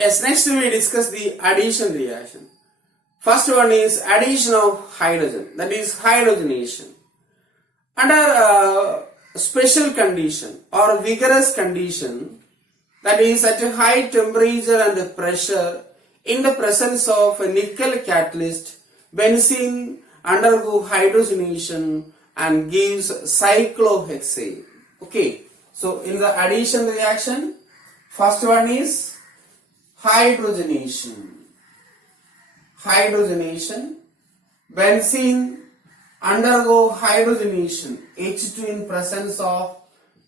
Yes, next we discuss the addition reaction. First one is addition of hydrogen, that is hydrogenation. Under special condition or vigorous condition, that is at a high temperature and pressure, in the presence of a nickel catalyst, benzene undergo hydrogenation and gives cyclohexane. Okay, so in the addition reaction, first one is hydrogenation. Benzene undergo hydrogenation H2 in presence of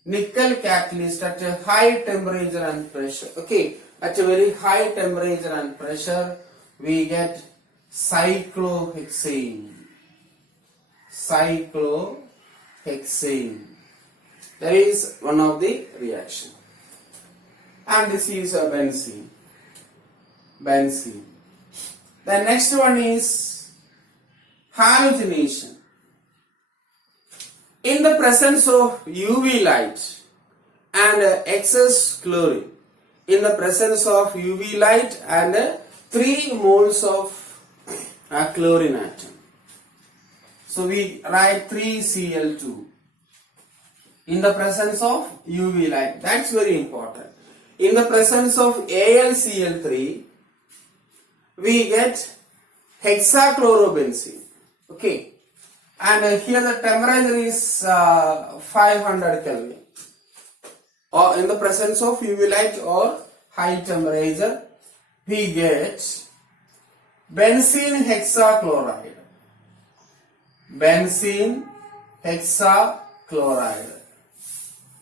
nickel catalyst at a high temperature and pressure. Okay, at a very high temperature and pressure we get cyclohexane. That is one of the reaction. And this is a benzene. The next one is halogenation. In the presence of UV light and excess chlorine, in the presence of UV light and 3 moles of chlorine atom. So we write 3Cl2 in the presence of UV light. That's very important. In the presence of AlCl3, we get hexachlorobenzene. Okay, and here the temperature is 500 Kelvin. Or in the presence of UV light or high temperature, we get benzene hexachloride.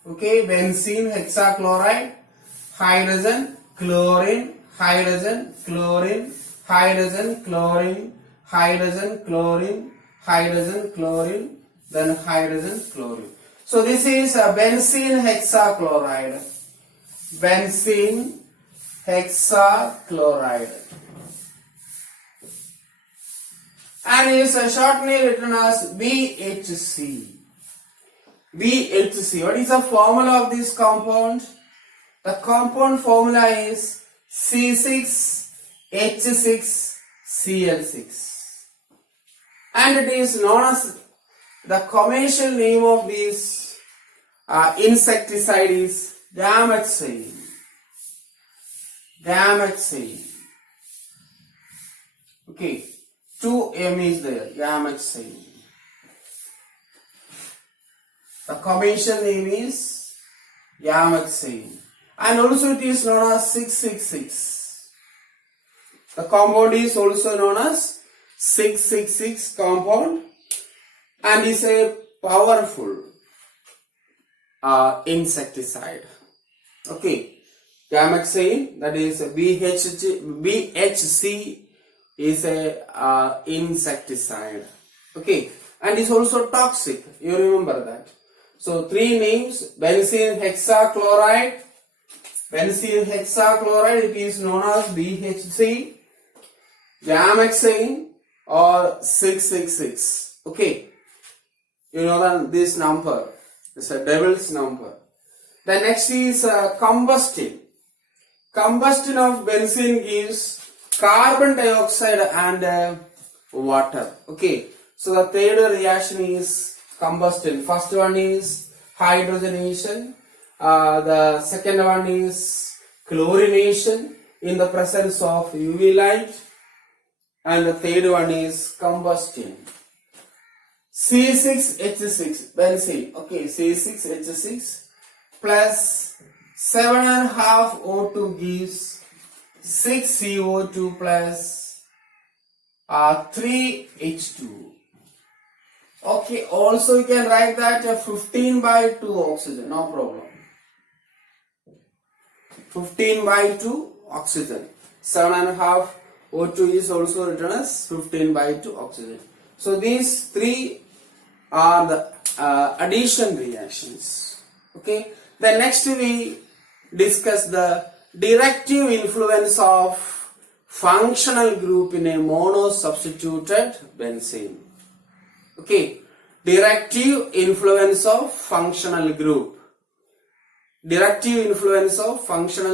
Okay, benzene hexachloride, hydrogen, chlorine, hydrogen, chlorine, hydrogen, chlorine, hydrogen, chlorine, hydrogen, chlorine, then hydrogen, chlorine. So this is a benzene hexachloride. And is shortly written as BHC. What is the formula of this compound? The compound formula is C6H6Cl6. And it is known as, the commercial name of this insecticide is gamexine. Okay, 2M is there, gamexine. The commercial name is gamexine. And also it is known as 666. The compound is also known as 666 compound and is a powerful insecticide. Okay, gamexine, that is BHC is a insecticide. Okay, and is also toxic. You remember that. So 3 names: benzene hexachloride. It is known as BHC, gamexine, or 666. Okay, you know that this number is a devil's number. The next is combustion. Combustion of benzene gives carbon dioxide and water. Okay, so the third reaction is combustion. First one is hydrogenation. The second one is chlorination in the presence of UV light. And the third one is combustion. C6H6 benzene. Okay, C6H6 plus 7.5 O2 gives 6 CO2 plus 3 H2. Okay, also you can write that 15/2 oxygen, no problem. 15/2 oxygen. 7.5 O2 is also written as 15/2 oxygen. So these 3 are the addition reactions. Okay. Then next we discuss the directive influence of functional group in a monosubstituted benzene. Okay, directive influence of functional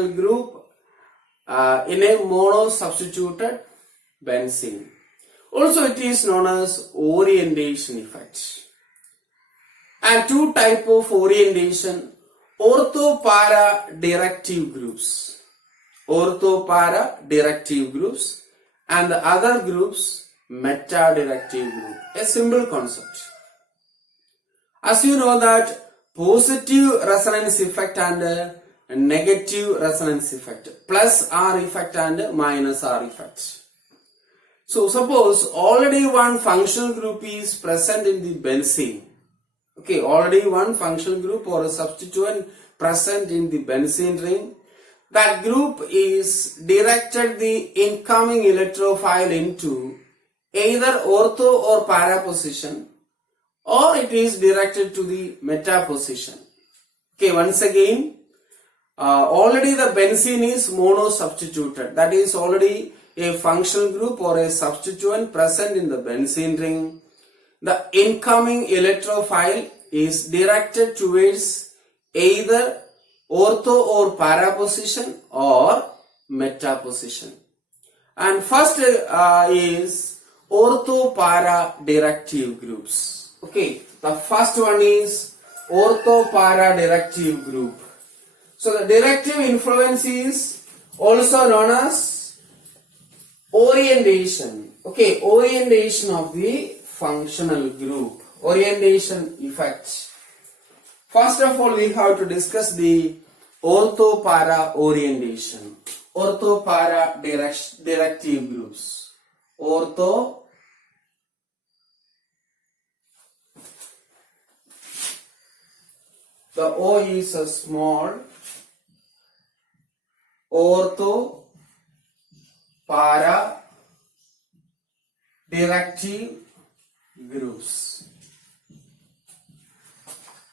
group. in a mono-substituted benzene. Also, it is known as orientation effect. And two type of orientation: ortho-para directive groups. Ortho-para directive groups, and the other groups meta-directive group. A simple concept. As you know that positive resonance effect and negative resonance effect, plus R effect and minus R effect. So suppose already one functional group is present in the benzene. Okay, already one functional group or a substituent present in the benzene ring. That group is directed the incoming electrophile into either ortho or para position, or it is directed to the meta position. Okay, once again, already the benzene is mono-substituted. That is already a functional group or a substituent present in the benzene ring. The incoming electrophile is directed towards either ortho or para position or meta position. And first is ortho-para directive groups. Okay, the first one is ortho-para directive group. So the directive influence is also known as orientation. Okay, orientation of the functional group. Orientation effect. First of all, we have to discuss the ortho-para orientation. Ortho-para directive groups. Ortho the O is a small. Ortho para directive groups.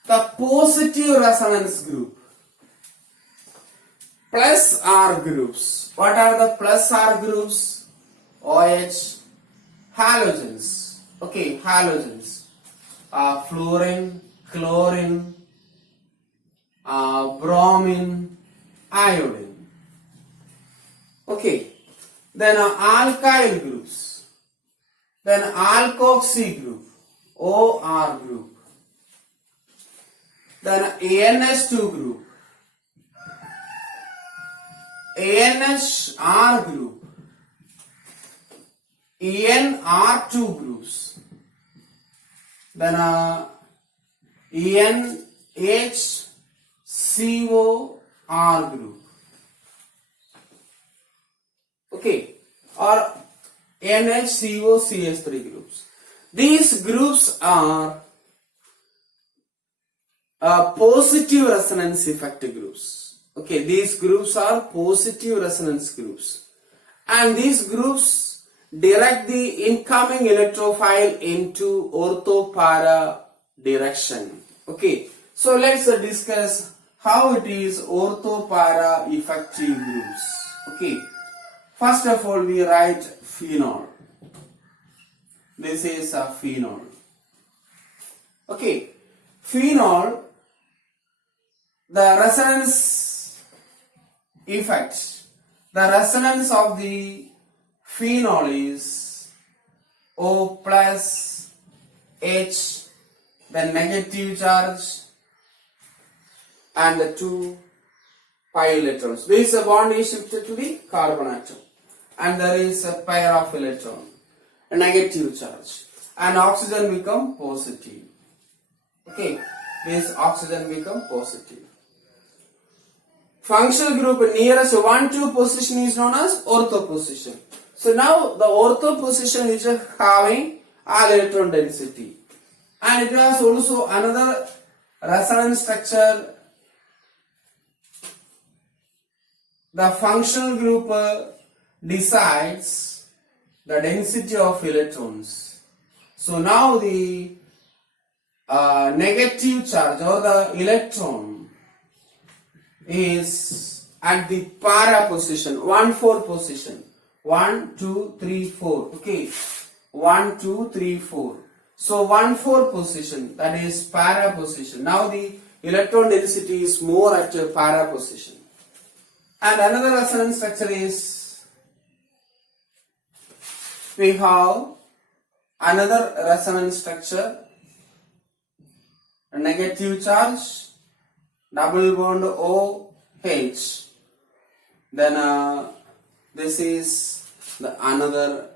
The positive resonance group. Plus R groups. What are the plus R groups? OH, halogens. Okay, halogens. Fluorine, chlorine, bromine, iodine. Okay, then alkyl groups. Then alkoxy group, OR group. Then ANH2 group, ANHR group, ENR2 groups. Then ENHCOR group. Okay, or NHCOCH3 groups. These groups are positive resonance effect groups. Okay, these groups are positive resonance groups, and these groups direct the incoming electrophile into ortho-para direction. Okay, so let's discuss how it is ortho-para effective groups. Okay, first of all, we write phenol. This is a phenol. Okay, phenol, the resonance effect, the resonance of the phenol is O plus H, then negative charge, and the 2 pi electrons. This bond is shifted to the carbon atom, and there is a pair of electron, a negative charge, and oxygen become positive. Okay, this oxygen become positive. Functional group nearest 1-2 position is known as ortho position. So now the ortho position is having all electron density, and it has also another resonance structure. The functional group decides the density of electrons. So now the negative charge or the electron is at the para position, 1-4 position. 1, 2, 3, 4. Okay, 1, 2, 3, 4. So 1-4 position, that is para position. Now the electron density is more at a para position. And another resonance structure is, we have another resonance structure, a negative charge, double bond OH. Then this is the another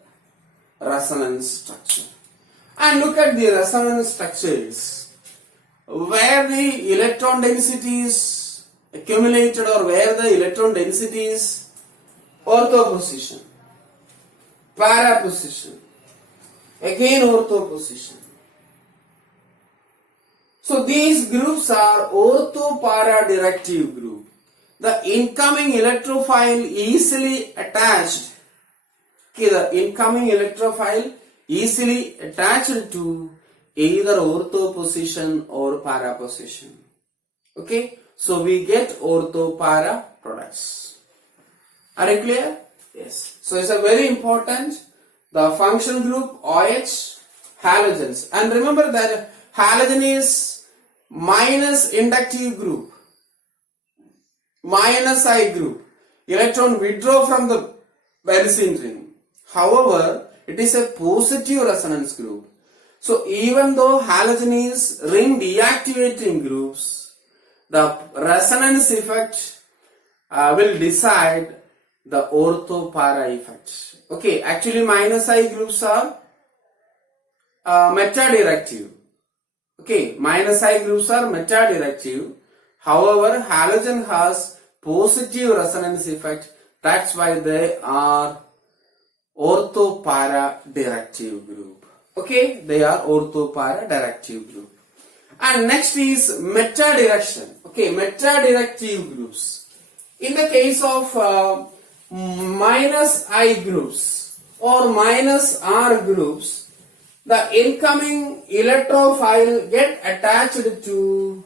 resonance structure. And look at the resonance structures where the electron density is accumulated or where the electron density is ortho position, para position, again ortho position. So these groups are ortho-para directive group. The incoming electrophile easily attached. Okay, the incoming electrophile easily attached to either ortho position or para position. Okay, so we get ortho-para products. Are you clear? Yes. So it's a very important. The function group OH, halogens. And remember that halogen is minus inductive group, minus I group. Electron withdraw from the Benzene ring. However, it is a positive resonance group. So even though halogen is ring deactivating groups, the resonance effect will decide the ortho-para effect. Okay, actually minus I groups are meta-directive. Okay, minus I groups are meta-directive. However, halogen has positive resonance effect. That's why they are ortho-para directive group. Okay, they are ortho-para directive group. And next is meta-direction. Okay, meta-directive groups. In the case of minus I groups or minus R groups, the incoming electrophile get attached to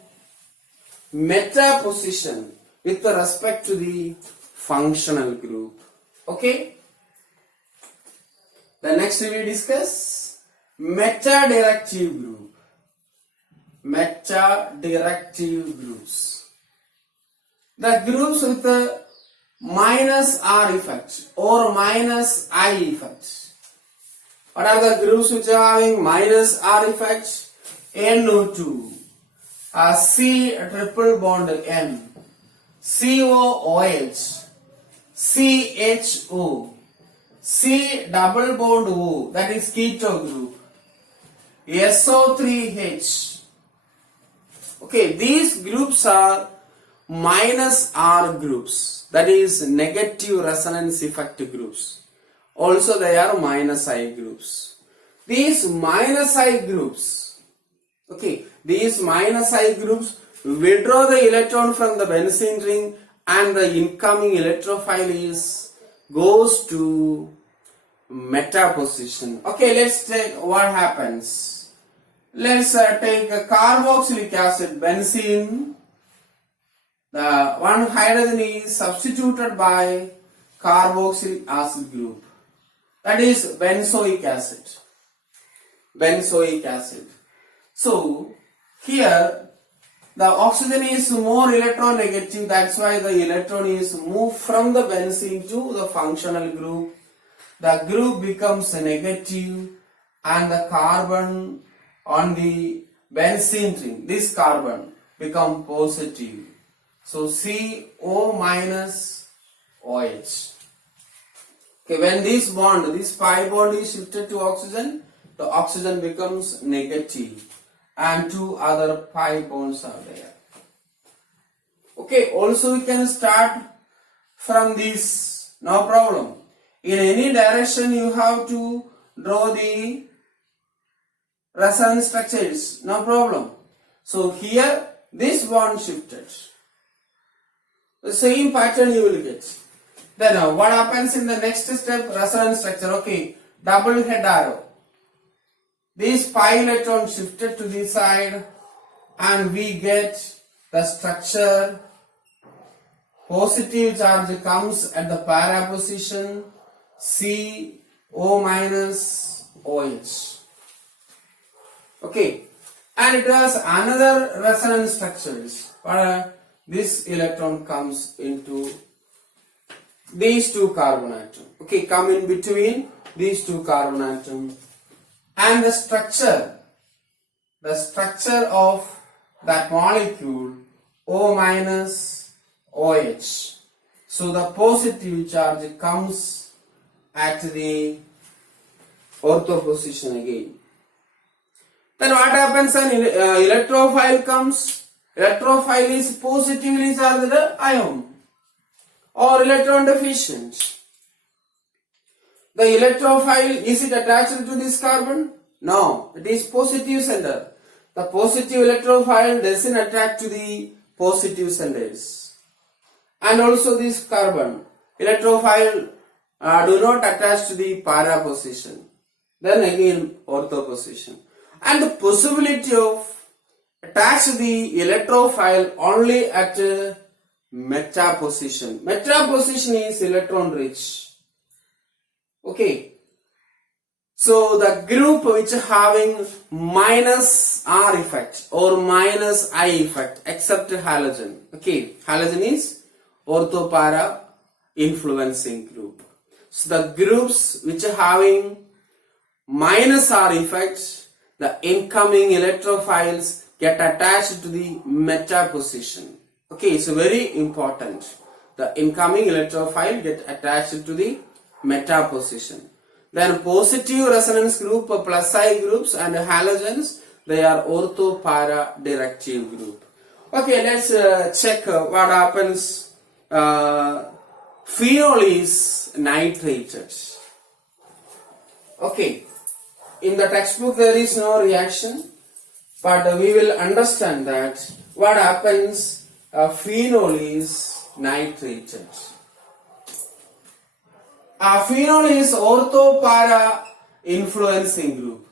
meta position with respect to the functional group. Okay. The next we will discuss meta-directive group. Meta-directive groups. The groups with the minus R effect or minus I effect. What are the groups which are having minus R effect? NO2, C triple bond M, COOH, CHO, C double bond O, that is keto group, SO3H. Okay, these groups are minus R groups, that is negative resonance effect groups. Also they are minus I groups. These minus I groups, okay, these minus I groups withdraw the electron from the Benzene ring and the incoming electrophile goes to meta position. Okay, let's take what happens. Let's take a carboxylic acid, benzene. The one hydrogen is substituted by carboxylic acid group. That is benzoic acid. Benzoic acid. So here the oxygen is more electronegative. That's why the electron is moved from the benzene to the functional group. The group becomes negative and the carbon on the benzene ring, this carbon, become positive. So CO minus OH. Okay, when this bond, this pi bond is shifted to oxygen, the oxygen becomes negative and two other pi bonds are there. Okay, also we can start from this, no problem. In any direction you have to draw the resonance structures, no problem. So here this bond shifted. The same pattern you will get. Then what happens in the next step? Resonance structure. Okay, double head arrow. This pi electron shifted to this side and we get the structure. Positive charge comes at the para position, CO minus OH. Okay, and it has another resonance structures. This electron comes into these two carbon atoms. Okay, come in between these two carbon atoms. And the structure of that molecule O minus OH. So the positive charge comes at the ortho position again. Then what happens when electrophile comes? Electrophile is positively charged ion or electron deficient. The electrophile, is it attached to this carbon? No, it is positive center. The positive electrophile doesn't attract to the positive centers. And also this carbon, electrophile do not attach to the para position. Then again ortho position. And the possibility of attach the electrophile only at meta position. Meta position is electron rich. Okay. So the group which having minus R effect or minus I effect except halogen. Okay. Halogen is ortho-para influencing group. So the groups which are having minus R effect, the incoming electrophiles get attached to the meta position. Okay, so very important. The incoming electrophile get attached to the meta position. Then positive resonance group, plus I groups and halogens, they are ortho-para directive group. Okay, let's check what happens. Phenol is nitrated. Okay, in the textbook there is no reaction, but we will understand that what happens. Phenol is nitrated. Phenol is ortho-para influencing group,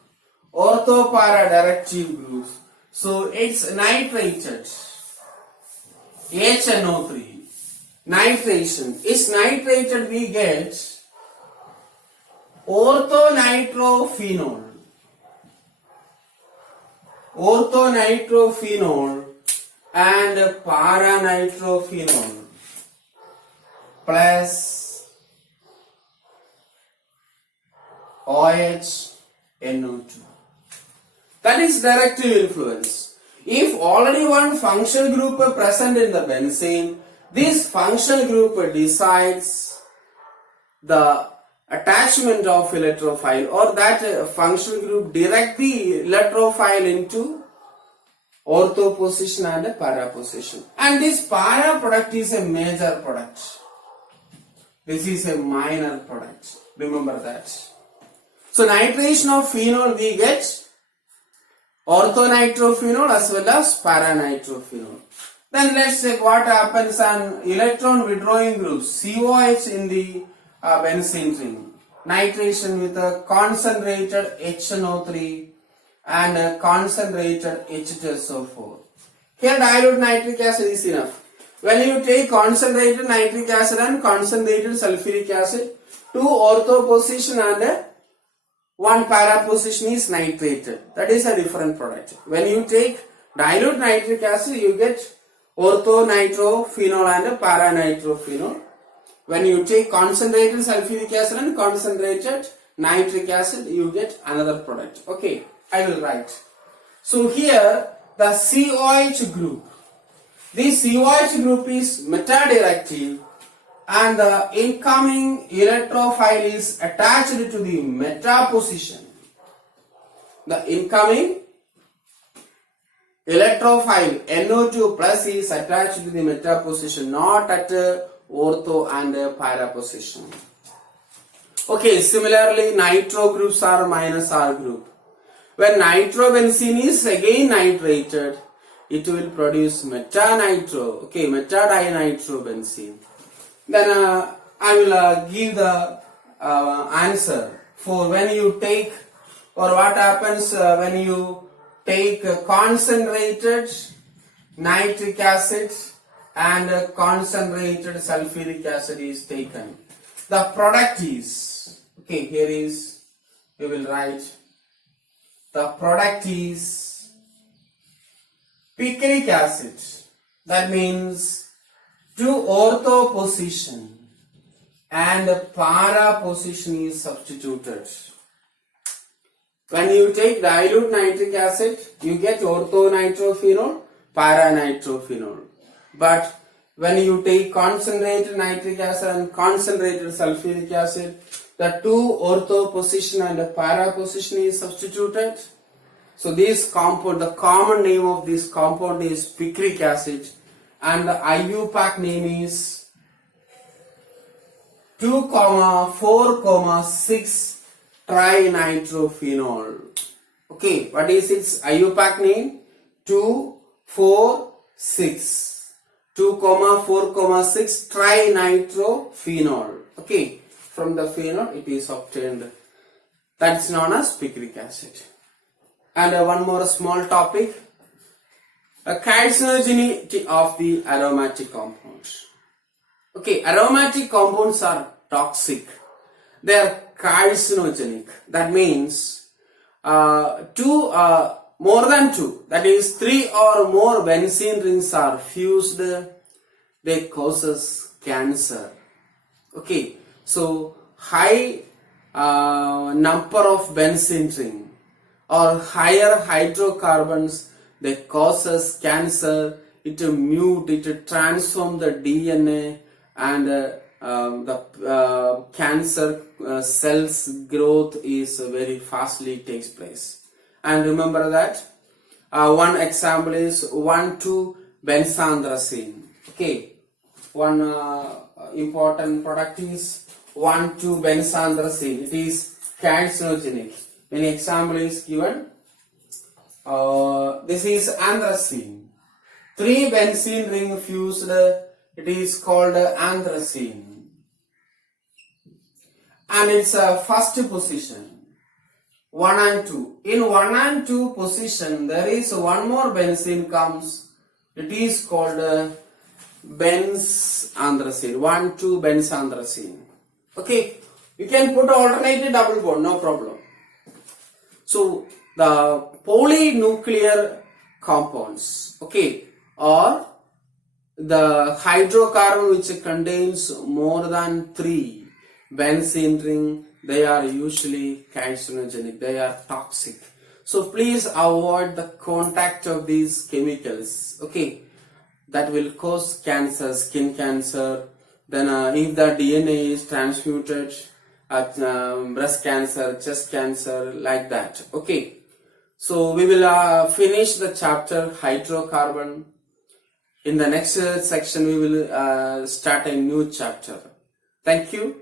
ortho-para directive group. So it's nitrated. HNO3. Nitration. Is nitrated, we get orthonitrophenol. Orthonitrophenol and paranitrophenol plus OH NO2. That is directive influence. If already one functional group are present in the benzene, this functional group decides the attachment of electrophile, or that functional group direct the electrophile into ortho position and para position. And this para product is a major product. This is a minor product. Remember that. So nitration of phenol we get orthonitrophenol as well as paranitrophenol. Then let's check what happens on electron withdrawing groups, COH in the benzene ring. Nitration with a concentrated HNO3 and a concentrated H2SO4. Here dilute nitric acid is enough. When you take concentrated nitric acid and concentrated sulfuric acid, two ortho position and one para position is nitrated. That is a different product. When you take dilute nitric acid, you get orthonitrophenol and paranitrophenol. When you take concentrated sulfuric acid and concentrated nitric acid, you get another product. Okay, I will write. So here the COH group. This COH group is meta-directive and the incoming electrophile is attached to the meta position. The incoming electrophile NO2 plus is attached to the meta position, not at ortho and para position. Okay, similarly nitro groups are minus R group. When nitrobenzene is again nitrated, it will produce meta-nitro, okay, meta-dinitrobenzene. Then I will give the answer for when you take, or what happens when you take concentrated nitric acid and concentrated sulfuric acid is taken. The product is, okay, here is, you will write, the product is picric acid. That means to ortho position and para position is substituted. When you take dilute nitric acid, you get orthonitrophenol, para-nitrophenol. But when you take concentrated nitric acid and concentrated sulfuric acid, the two ortho position and the para position is substituted. So this compound, the common name of this compound is picric acid, and the IUPAC name is 2,4,6 trinitrophenol. Okay, what is its IUPAC name? 2,4,6. 2,4,6 trinitrophenol. Okay, from the phenol it is obtained. That's known as picric acid. And one more small topic, a carcinogenity of the aromatic compounds. Okay, aromatic compounds are toxic. They are carcinogenic. That means more than two, that is 3 or more benzene rings are fused, they causes cancer. Okay, so high number of benzene ring or higher hydrocarbons, they causes cancer. It mute, it transform the DNA, and the cancer cells growth is very fastly takes place. And remember that one example is 1,2-benzandrazine. Okay, one important product is 1,2-benzandrazine. It is carcinogenic. An example is given. This is anthracene. 3 benzene ring fused. It is called anthracene. And its first position, 1 and 2. In 1 and 2 position, there is one more benzene comes. It is called benzandrazine. 1,2-benzandrazine. Okay, you can put alternative double bond, no problem. So the polynuclear compounds, okay, or the hydrocarbon which contains more than 3 benzene ring, they are usually carcinogenic, they are toxic. So please avoid the contact of these chemicals, okay, that will cause cancer, skin cancer. Then if the DNA is transmuted, breast cancer, chest cancer, like that. Okay, so we will finish the chapter hydrocarbon. In the next section we will start a new chapter. Thank you.